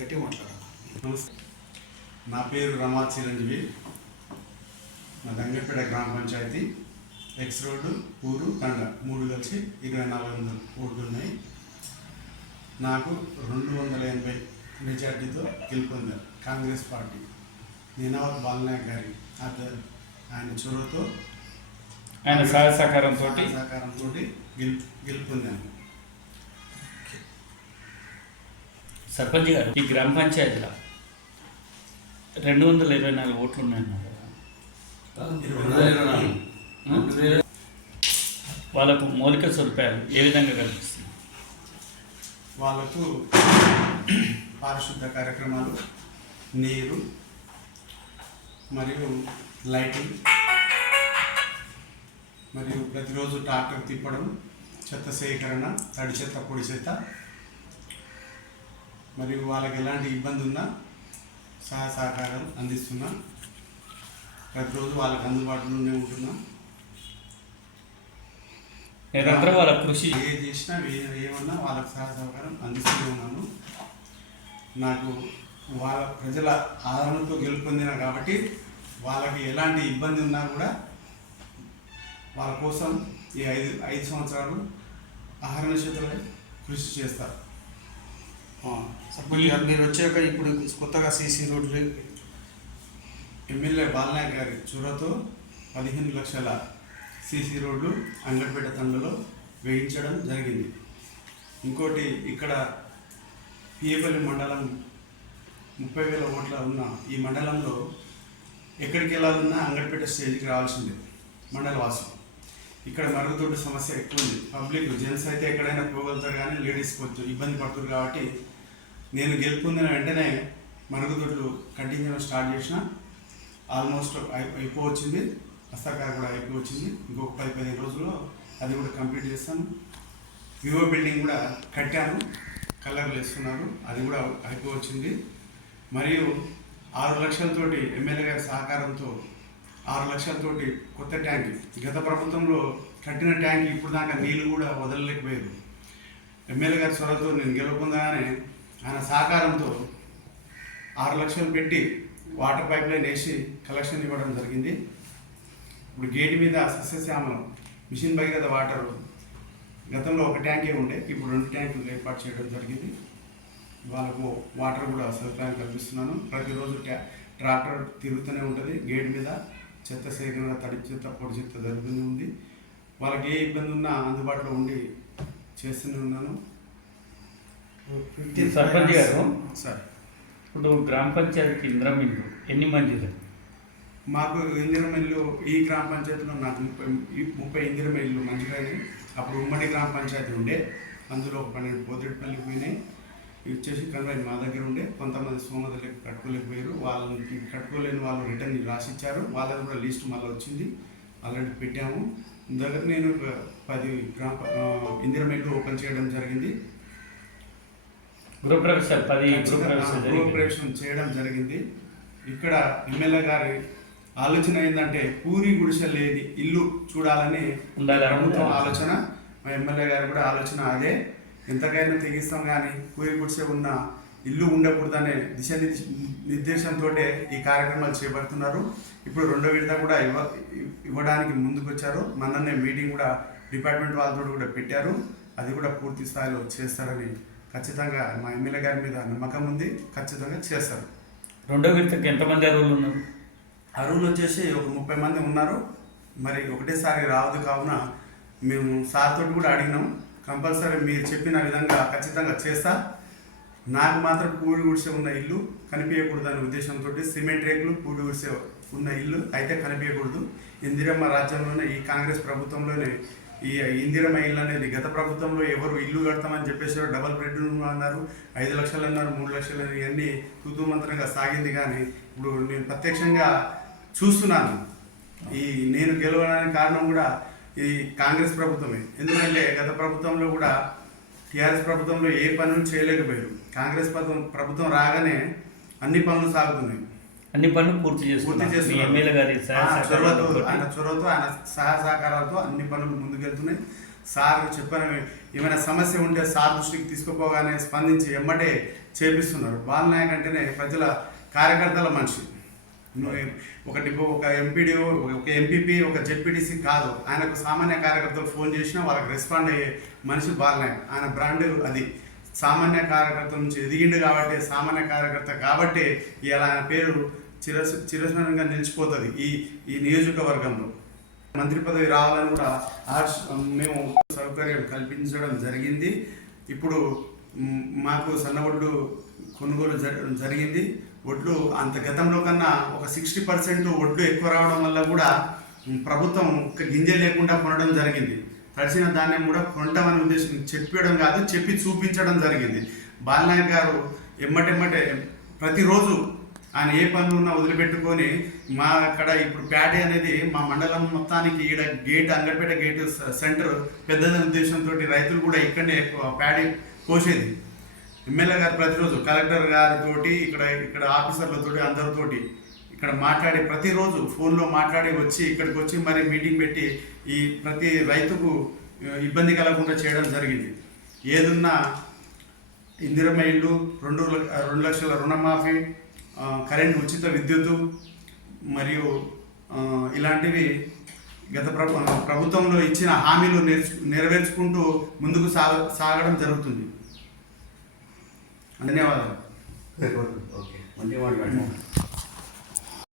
గట్టి మాట్లాడాలి. నమస్తే, నా పేరు రమా చిరంజీవి. మా దంగపేట గ్రామ పంచాయతీ, ఎక్స్ రోడ్డు, ఊరు, తండ 3 కలిసి 2400 ఓట్లు ఉన్నాయి. నాకు 280 మెజార్టీతో గెలుపొందారు కాంగ్రెస్ పార్టీ. నీనావత్ బాలనాయక్ గారి ఆయన చొరవతో, ఆయన సహకారంతో గెలుపొందాను. సర్పంచ్ గారు, ఈ గ్రామ పంచాయతీలో 224 ఓట్లు ఉన్నాయన్నారు కదా, వాళ్ళకు మౌలిక సదుపాయాలు ఏ విధంగా కల్పిస్తుంది? వాళ్ళకు పారిశుద్ధ కార్యక్రమాలు, నీరు మరియు లైటింగ్, మరియు ప్రతిరోజు ట్రాక్టర్ తిప్పడం, చెత్త సేకరణ, తడి చెత్త, పొడి చెత్త, మరియు వాళ్ళకి ఎలాంటి ఇబ్బంది ఉన్నా సహకారం అందిస్తున్నా. ప్రతిరోజు వాళ్ళకి అందుబాటులోనే ఉంటున్నా. నిరంతరం వాళ్ళ కృషి ఏ చేసినా ఏమన్నా వాళ్ళకి సహకారం అందిస్తూనే ఉన్నాను. నాకు వాళ్ళ ప్రజల ఆదరణతో గెలుపొందిన కాబట్టి వాళ్ళకి ఎలాంటి ఇబ్బంది ఉన్నా కూడా వాళ్ళ కోసం ఈ 5 సంవత్సరాలు అహర్నిశలై కృషి చేస్తారు. సర్పంచ్ గారు, మీరు వచ్చాక ఇప్పుడు కొత్తగా సీసీ రోడ్లు ఎమ్మెల్యే బాలనాయక్ గారి చొరవతో 15 లక్షల సీసీ రోడ్లు అంగడిపేట తండలో వేయించడం జరిగింది. ఇంకోటి, ఇక్కడ పిఏపల్లి మండలం 30,000 ఓట్ల ఉన్న ఈ మండలంలో ఎక్కడికి వెళ్ళాలన్నా అంగడిపేట స్టేజ్కి రావాల్సిందే మండల వాసులు. ఇక్కడ మరుగుదొడ్డు సమస్య ఎక్కువ ఉంది. పబ్లిక్ జెంట్స్ అయితే ఎక్కడైనా పోగలుగుతారు, కానీ లేడీస్ కొంచెం ఇబ్బంది పడుతుంది. కాబట్టి నేను గెలుపొందిన వెంటనే మరుగుదొడ్లు కంటిన్యూ స్టార్ట్ చేసిన. ఆల్మోస్ట్ అయిపోవచ్చింది, హస్తాకారు కూడా అయిపోవచ్చింది. ఇంకొక 10-15 రోజుల్లో అది కూడా కంప్లీట్ చేస్తాను. వివో బిల్డింగ్ కూడా కట్టాను, కలర్లు వేస్తున్నారు, అది కూడా అయిపోవచ్చింది. మరియు 6 లక్షలతోటి ఎమ్మెల్యే గారి సహకారంతో 6 లక్షలతోటి కొత్త ట్యాంక్, గత ప్రభుత్వంలో కట్టిన ట్యాంక్ ఇప్పుడు దాకా నీళ్ళు కూడా వదలలేకపోయారు. ఎమ్మెల్యే గారి చొరవతో నేను గెలుపొందగానే ఆయన సహకారంతో 6 లక్షలు పెట్టి వాటర్ పైప్ లైన్ వేసి కలెక్షన్ ఇవ్వడం జరిగింది. ఇప్పుడు గేటు మీద సస్యశ్యామలం మిషన్ భగీరథ వాటర్ గతంలో ఒక ట్యాంకే ఉండే, ఇప్పుడు 2 ట్యాంకులు ఏర్పాటు చేయడం జరిగింది. వాళ్ళకు వాటర్ కూడా సదుపాయం కల్పిస్తున్నాను. ప్రతిరోజు ట్రాక్టర్ తిరుగుతూనే ఉంటుంది. గేట్ మీద చెత్త సేకరణ, తడి చెత్త, పొడి చెత్త జరుగుతూనే ఉంది. వాళ్ళకి ఏ ఇబ్బంది ఉన్నా అందుబాటులో ఉండి చేస్తూనే ఉన్నాను. సర్పంచ్ గారు, సార్, ఇప్పుడు గ్రామ పంచాయతీకి ఇందిరం ఇల్లు ఎన్ని మందిలు? మాకు ఇందిరం ఇల్లు ఈ గ్రామ పంచాయతీలో నాకు 30 ఇందిరం ఇల్లు మంచిగా. అప్పుడు ఉమ్మడి గ్రామ పంచాయతీ ఉండే, అందులో 12 పోతిరెడ్డిపల్లికి పోయినాయి. ఇచ్చేసి కన్వై మా దగ్గర ఉండే. కొంతమంది సోమదలకి కట్టుకోలేకపోయారు. వాళ్ళని కట్టుకోలేని వాళ్ళు రిటర్న్ రాసిచ్చారు. వాళ్ళది కూడా లిస్ట్ మళ్ళీ వచ్చింది, ఆల్రెడీ పెట్టాము. దగ్గర నేను 10 ఇందిరం ఇల్లు ఓపెన్ చేయడం జరిగింది. గృహప్రవేశం చేయడం జరిగింది. ఇక్కడ ఎమ్మెల్యే గారి ఆలోచన ఏంటంటే పూరి గుడిసె లేని ఇల్లు చూడాలని ప్రభుత్వం ఆలోచన. మా ఎమ్మెల్యే గారు కూడా ఆలోచన అదే. ఎంతకైనా తెగిస్తాం, కానీ పూరి గుడిసె ఉన్న ఇల్లు ఉండకూడదనే నిర్దేశంతో ఈ కార్యక్రమాలు చేపడుతున్నారు. ఇప్పుడు 2వ విడత కూడా ఇవ్వడానికి ముందుకు వచ్చారు. మొన్ననే మీటింగ్ కూడా డిపార్ట్మెంట్ వాళ్ళతో కూడా పెట్టారు. అది కూడా పూర్తి స్థాయిలో చేస్తారని ఖచ్చితంగా మా ఎమ్మెల్యే గారి మీద నమ్మకం ఉంది. ఖచ్చితంగా చేస్తారు. 2వ విడతకి ఎంతమంది అర్హులు ఉన్నారు? అర్హులు వచ్చేసి ఒక 30 మంది ఉన్నారు. మరి ఒకటేసారి రావద్దు, కావున మేము సార్ తోటి కూడా అడిగినాం. కంపల్సరీ మీరు చెప్పిన విధంగా ఖచ్చితంగా చేస్తా. నాకు మాత్రం పూడి గుడిసె ఉన్న ఇల్లు కనిపించకూడదనే ఉద్దేశంతో సిమెంట్ రేకులు, పూడి గుడిసె ఉన్న ఇల్లు అయితే కనిపించకూడదు. ఇందిరమ్మ రాజ్యంలోనే, ఈ కాంగ్రెస్ ప్రభుత్వంలోనే ఈ ఇందిరమ్మ ఇల్లు అనేది, గత ప్రభుత్వంలో ఎవరు ఇల్లు కడతామని చెప్పేసి డబల్ బెడ్రూమ్ అన్నారు, 5 లక్షలు అన్నారు, 3 లక్షలు ఇవన్నీ తూతూ మంత్రంగా సాగింది. కానీ ఇప్పుడు నేను ప్రత్యక్షంగా చూస్తున్నాను. నేను గెలవడానికి కారణం కూడా ఈ కాంగ్రెస్ ప్రభుత్వమే. ఎందుకంటే గత ప్రభుత్వంలో కూడా టీఆర్ఎస్ ప్రభుత్వంలో ఏ పనులు చేయలేకపోయారు. కాంగ్రెస్ ప్రభుత్వం రాగానే అన్ని పనులు సాగుతున్నాయి. అన్ని పనులు పూర్తి చేస్తున్నారు. చొరవతో, ఆయన సహకారాలతో అన్ని పనులు ముందుకెళ్తున్నాయి. సార్ చెప్పిన ఏమైనా సమస్య ఉంటే సార్ దృష్టికి తీసుకుపోగానే స్పందించి ఎమ్మటే చేపిస్తున్నారు. బాలనాయక్ అంటేనే ప్రజల కార్యకర్తల మనిషి. ఒక ఎంపీడీఓ, ఒక ఎంపీపీ, ఒక జెడ్పీటీసీ కాదు, ఆయనకు సామాన్య కార్యకర్తలు ఫోన్ చేసినా వాళ్ళకి రెస్పాండ్ అయ్యే మనిషి బాలనాయక్. ఆయన బ్రాండ్ అది. సామాన్య కార్యకర్త నుంచి ఎదిగిండు కాబట్టి, సామాన్య కార్యకర్త కాబట్టి ఇలా ఆయన పేరు చిరస్మరణంగా నిలిచిపోతుంది ఈ నియోజకవర్గంలో. మంత్రి పదవి రావాలని కూడా మేము సౌకర్యం కల్పించడం జరిగింది. ఇప్పుడు మాకు సన్నవడ్లు కొనుగోలు జరిగింది. ఒడ్లు అంత గతంలో కన్నా ఒక 60% ఒడ్లు ఎక్కువ రావడం వల్ల కూడా ప్రభుత్వం ఒక గింజ లేకుండా కొనడం జరిగింది. తడిసిన ధాన్యం కూడా కొంటామని ఉద్దేశం చెప్పడం కాదు, చెప్పి చూపించడం జరిగింది. బాలనాయక్ గారు ఎమ్మటెమ్మటే ప్రతిరోజు ఆయన ఏ పనులు ఉన్నా వదిలిపెట్టుకొని మా అక్కడ ఇప్పుడు ప్యాడీ అనేది మా మండలం మొత్తానికి ఈడ గేట్, అంగడిపేట గేట్ సెంటర్ పెద్దదనే ఉద్దేశంతో రైతులు కూడా ఇక్కడనే ప్యాడీ కోసేది. ఎమ్మెల్యే గారు ప్రతిరోజు కలెక్టర్ గారితో ఇక్కడ ఆఫీసర్లతో అందరితోటి ఇక్కడ మాట్లాడి ప్రతిరోజు ఫోన్లో మాట్లాడి వచ్చి ఇక్కడికి వచ్చి మరి మీటింగ్ పెట్టి ఈ ప్రతి రైతుకు ఇబ్బంది కలగకుండా చేయడం జరిగింది. ఏదున్నా ఇందిరమ్మ ఇల్లు, 2 లక్షల రుణమాఫీ, కరెంటు ఉచిత విద్యుత్తు మరియు ఇలాంటివి గత ప్రభుత్వంలో ఇచ్చిన హామీలు నెరవేర్చుకుంటూ ముందుకు సాగడం జరుగుతుంది. ధన్యవాదాలు. ఓకే, మంచిగా మాట్లాడారు.